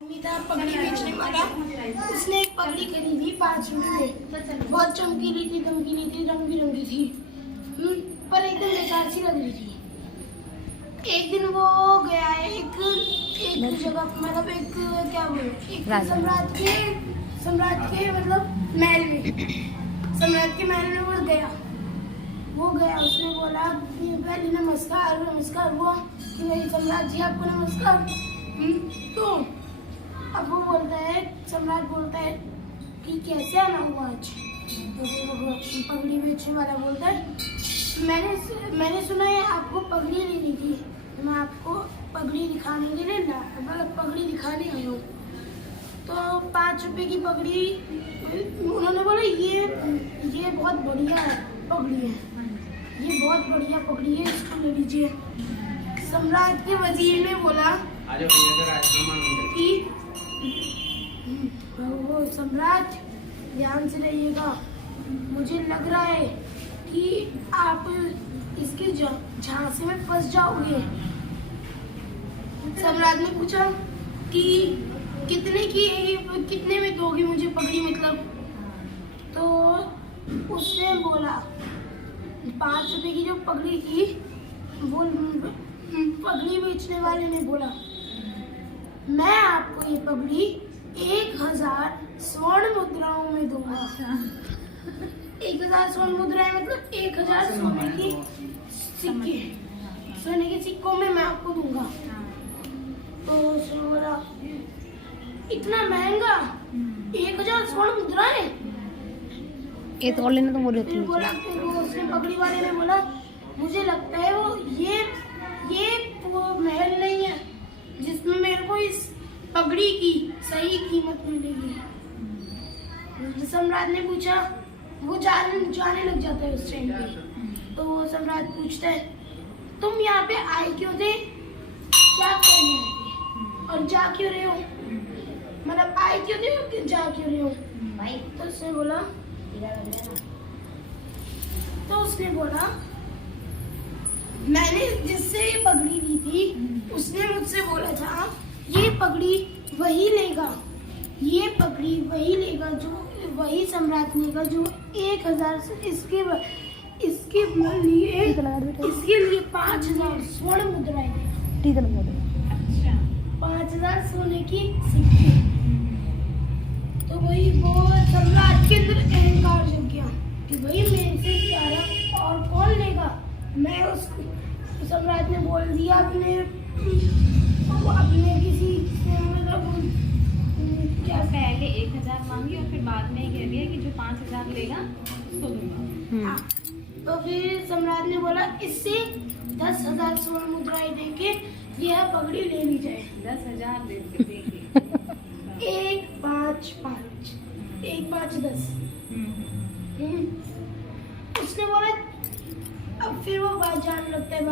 था पगड़ी बेचने वाला। उसने एक पगड़ी खरीदी 5 रुपए में। बहुत चमकीली थी, दमकीली थी, रंग बिरंगी थी, पर एकदम बेकार सी लग रही थी। एक दिन वो गया एक जगह, मतलब एक क्या बोलूं, एक सम्राट के मतलब महल में, सम्राट के महल में वो गया। उसने बोला पहले नमस्कार हुआ कि मेरी सम्राट जी आपको नमस्कार। तो अब वो बोलता है, सम्राट बोलता है कि कैसे आना हुआ आज। तो वो पगड़ी बेचने वाला बोलता है मैंने सुना है आपको पगड़ी लेनी थी, तो मैं आपको पगड़ी दिखाने के लिए मतलब पगड़ी दिखाने आई हूँ। तो 5 रुपए की पगड़ी, उन्होंने बोला ये बहुत बढ़िया पगड़ी है, ये बहुत बढ़िया पगड़ी है, इसको ले लीजिए। सम्राट के वजीर ने बोला कि वो सम्राट ध्यान से रहिएगा, मुझे लग रहा है कि आप इसके झांसे में फंस जाओगे। सम्राट ने पूछा कि कितने में दोगे मुझे पगड़ी, मतलब। तो उसने बोला 5 रुपए की जो पगड़ी थी, वो पगड़ी बेचने वाले ने बोला मैं आपको ये पगड़ी 1000 स्वर्ण मुद्राओं में दूंगा। 1000 स्वर्ण मुद्राएं मतलब 1000 सोने के सिक्कों में मैं आपको दूंगा। तो उसने बोला इतना महंगा 1000 स्वर्ण मुद्राएं, ये तो लेना तो बोले फिर बोला, फिर उसने पगड़ी वाले ने बोला मुझे लगता है वो ये महल नहीं है जिसमें मेरे को इस पगड़ी की सही कीमत मिलेगी। सम्राट ने पूछा, वो जाने लग जाता है उस टाइम पे। तो वो सम्राट पूछता है तुम यहाँ पे आए क्यों थे, क्या करने आए थे और जा क्यों रहे हो, मतलब आए क्यों थे और जा क्यों रहे हो। तो उसने बोला मैंने जिससे ये पगड़ी ली थी उसने मुझसे बोला था ये पगड़ी वही लेगा जो वही सम्राट लेगा जो 1000 से इसके लिए 5000 स्वर्ण मुद्राएं, 5000 सोने की सिक्के। तो वही वो सम्राट के अंदर अहंकार जग गया कि भाई मेरे से प्यारा और कौन लेगा। मैं उसको, सम्राट ने बोल दिया अपने किसी से, मतलब क्या पहले 1000 मांगी और फिर बाद में कह दिया कि जो 5000 लेगा उसको दूंगा। तो फिर सम्राट ने बोला इससे 10,000 स्वर्ण मुद्राएं देके यह पगड़ी ले ली जाए। 10,000 देंगे 1 5 5 1 5 10। उसने बोला, अब फिर वो बात जाने लगता है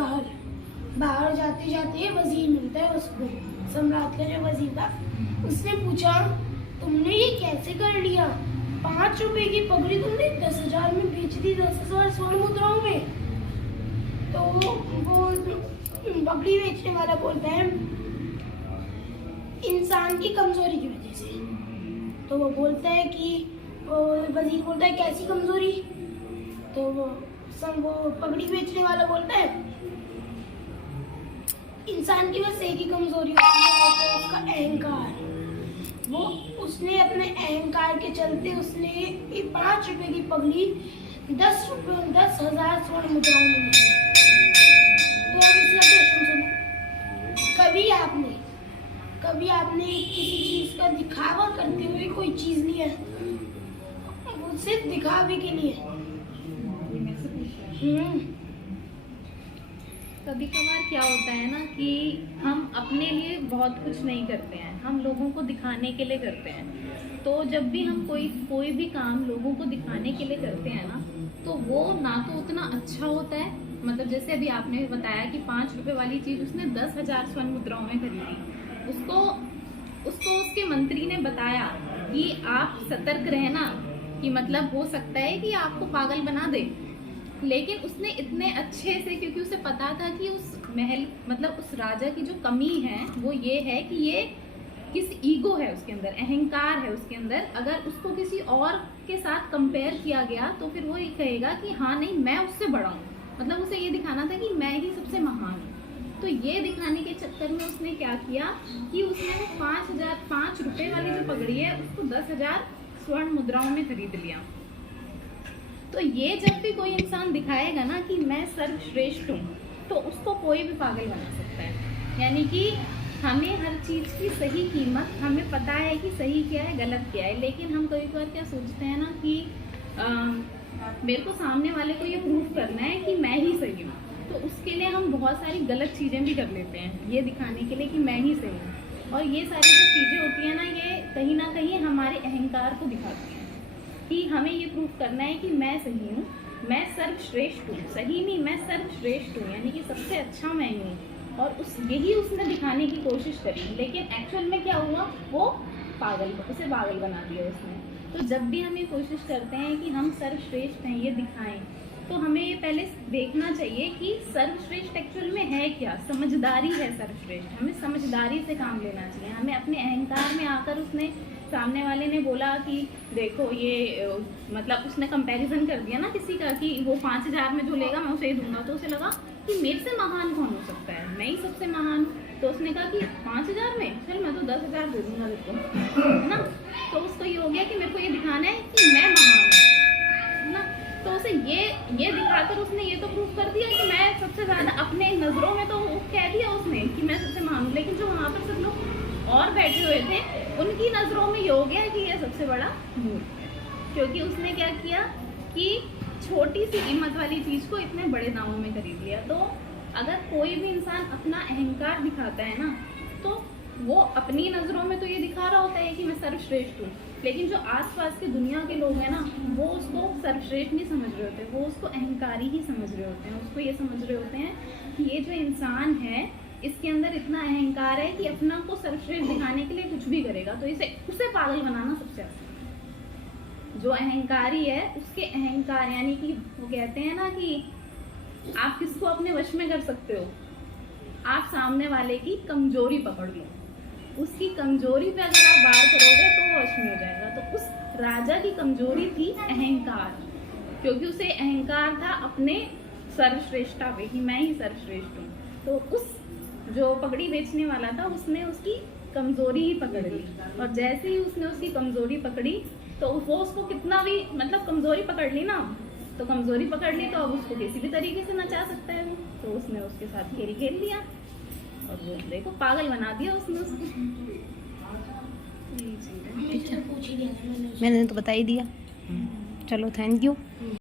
बाहर जाते जाते वजीर मिलता है उसको, सम्राट का जो वजीर था। उसने पूछा तुमने ये कैसे कर लिया, 5 रुपए की पगड़ी तुमने 10,000 में बेच दी, 10,000 स्वर्ण मुद्राओं में। तो वो पगड़ी बेचने वाला बोलता है इंसान की कमजोरी की वजह से। तो वो बोलता है कि वजीर बोलता है कैसी कमजोरी। तो वो पगड़ी बेचने वाला बोलता है इंसान की बस एक ही कमजोरी होती है, वो है उसका अहंकार। वो उसने अपने अहंकार के चलते उसने 5 रुपए की पगड़ी 10,000 स्वर्ण मुद्राओं में ली। तो अब इसका क्वेश्चन सुनो, कभी आपने किसी चीज का दिखावा करते हुए कोई चीज ली है, वो सिर्फ दिखावे के लिए। कभी कभार क्या होता है ना कि हम अपने लिए बहुत कुछ नहीं करते हैं, हम लोगों को दिखाने के लिए करते हैं। तो जब भी हम कोई भी काम लोगों को दिखाने के लिए करते हैं ना, तो वो ना तो उतना अच्छा होता है। मतलब जैसे अभी आपने बताया कि 5 रुपए वाली चीज़ उसने 10,000 स्वर्ण मुद्राओं में खरीदी। उसको उसके मंत्री ने बताया कि आप सतर्क रहना, कि मतलब हो सकता है कि आपको पागल बना दे। लेकिन उसने इतने अच्छे से, क्योंकि उसे पता था कि उस महल मतलब उस राजा की जो कमी है वो ये है कि ये किस ईगो है उसके अंदर, अहंकार है उसके अंदर, अगर उसको किसी और के साथ कंपेयर किया गया तो फिर वो ये कहेगा कि हाँ नहीं मैं उससे बड़ा हूँ, मतलब उसे ये दिखाना था कि मैं ही सबसे महान हूँ। तो ये दिखाने के चक्कर में उसने क्या किया कि उसने वो 5 रुपए वाली जो पगड़ी है उसको 10,000 स्वर्ण मुद्राओं में खरीद लिया। तो ये जब भी कोई इंसान दिखाएगा ना कि मैं सर्वश्रेष्ठ हूँ, तो उसको कोई भी पागल बना सकता है। यानी कि हमें हर चीज़ की सही कीमत, हमें पता है कि सही क्या है गलत क्या है, लेकिन हम कई बार क्या सोचते हैं ना कि मेरे को सामने वाले को ये प्रूफ करना है कि मैं ही सही हूँ, तो उसके लिए हम बहुत सारी गलत चीज़ें भी कर लेते हैं ये दिखाने के लिए कि मैं ही सही हूँ। और ये सारी जो चीज़ें होती हैं ना कहीं हमारे अहंकार को दिखाती हैं कि हमें ये प्रूफ करना है कि मैं सही हूँ, मैं सर्वश्रेष्ठ हूँ। सही नहीं, मैं सर्वश्रेष्ठ हूँ, यानी कि सबसे अच्छा मैं ही हूँ। और यही उसने दिखाने की कोशिश करी, लेकिन एक्चुअल में क्या हुआ, वो उसे पागल बना दिया उसने। तो जब भी हम ये कोशिश करते हैं कि हम सर्वश्रेष्ठ हैं ये दिखाएं, तो हमें ये पहले देखना चाहिए कि सर्वश्रेष्ठ एक्चुअल में है क्या। समझदारी है सर्वश्रेष्ठ, हमें समझदारी से काम लेना चाहिए। हमें अपने अहंकार में आकर उसने सामने वाले ने बोला कि देखो ये मतलब उसने कंपैरिजन कर दिया ना किसी का कि वो 5,000 में जो लेगा मैं उसे ही दूंगा, तो उसे लगा कि मेरे से महान कौन हो सकता है, मैं ही सबसे महान। तो उसने कहा कि 5,000 में चल मैं तो 10,000 दे दूंगा तेरे को, है ना। तो उसको ये हो गया कि मेरे को ये दिखाना है कि मैं महान हूँ, है ना। तो उसे ये दिखाकर उसने ये तो प्रूफ कर दिया कि मैं सबसे ज़्यादा, अपने नज़रों में तो कह दिया उसने कि मैं सबसे महान हूँ, लेकिन जो वहाँ पर सब लोग और बैठे हुए थे उनकी नज़रों में ये हो गया कि ये सबसे बड़ा मूर्ख है, क्योंकि उसने क्या किया कि छोटी सी कीमत वाली चीज़ को इतने बड़े दामों में खरीद लिया। तो अगर कोई भी इंसान अपना अहंकार दिखाता है ना, तो वो अपनी नज़रों में तो ये दिखा रहा होता है कि मैं सर्वश्रेष्ठ हूँ, लेकिन जो आसपास की दुनिया के लोग हैं ना, वो उसको सर्वश्रेष्ठ नहीं समझ रहे होते, वो उसको अहंकारी ही समझ रहे होते हैं। उसको ये समझ रहे होते हैं कि ये जो इंसान है इसके अंदर इतना अहंकार है कि अपना को सर्वश्रेष्ठ दिखाने के लिए कुछ भी करेगा। तो उसे पागल बनाना सबसे आसान है। जो अहंकारी है उसके अहंकार, यानी कि वो कहते हैं ना कि आप किसको अपने वश में कर सकते हो, आप सामने वाले की कमजोरी पकड़ लो, उसकी कमजोरी पे अगर आप वार करोगे तो वो वश में हो जाएगा। तो उस राजा की कमजोरी थी अहंकार, क्योंकि उसे अहंकार था अपने सर्वश्रेष्ठता पे कि मैं ही सर्वश्रेष्ठ हूँ। तो उस जो पगड़ी बेचने वाला था उसने उसकी कमजोरी ही पकड़ ली, और जैसे ही उसने उसकी कमजोरी पकड़ी तो वो उसको कितना भी मतलब कमजोरी पकड़ ली ना, तो कमजोरी पकड़ ली तो अब उसको किसी भी तरीके से नचा सकता है वो। तो उसने उसके साथ खेल लिया और वो देखो पागल बना दिया उसने उसको। पूछ ही लिया मैंने। मैंने तो बता ही दिया। चलो थैंक यू।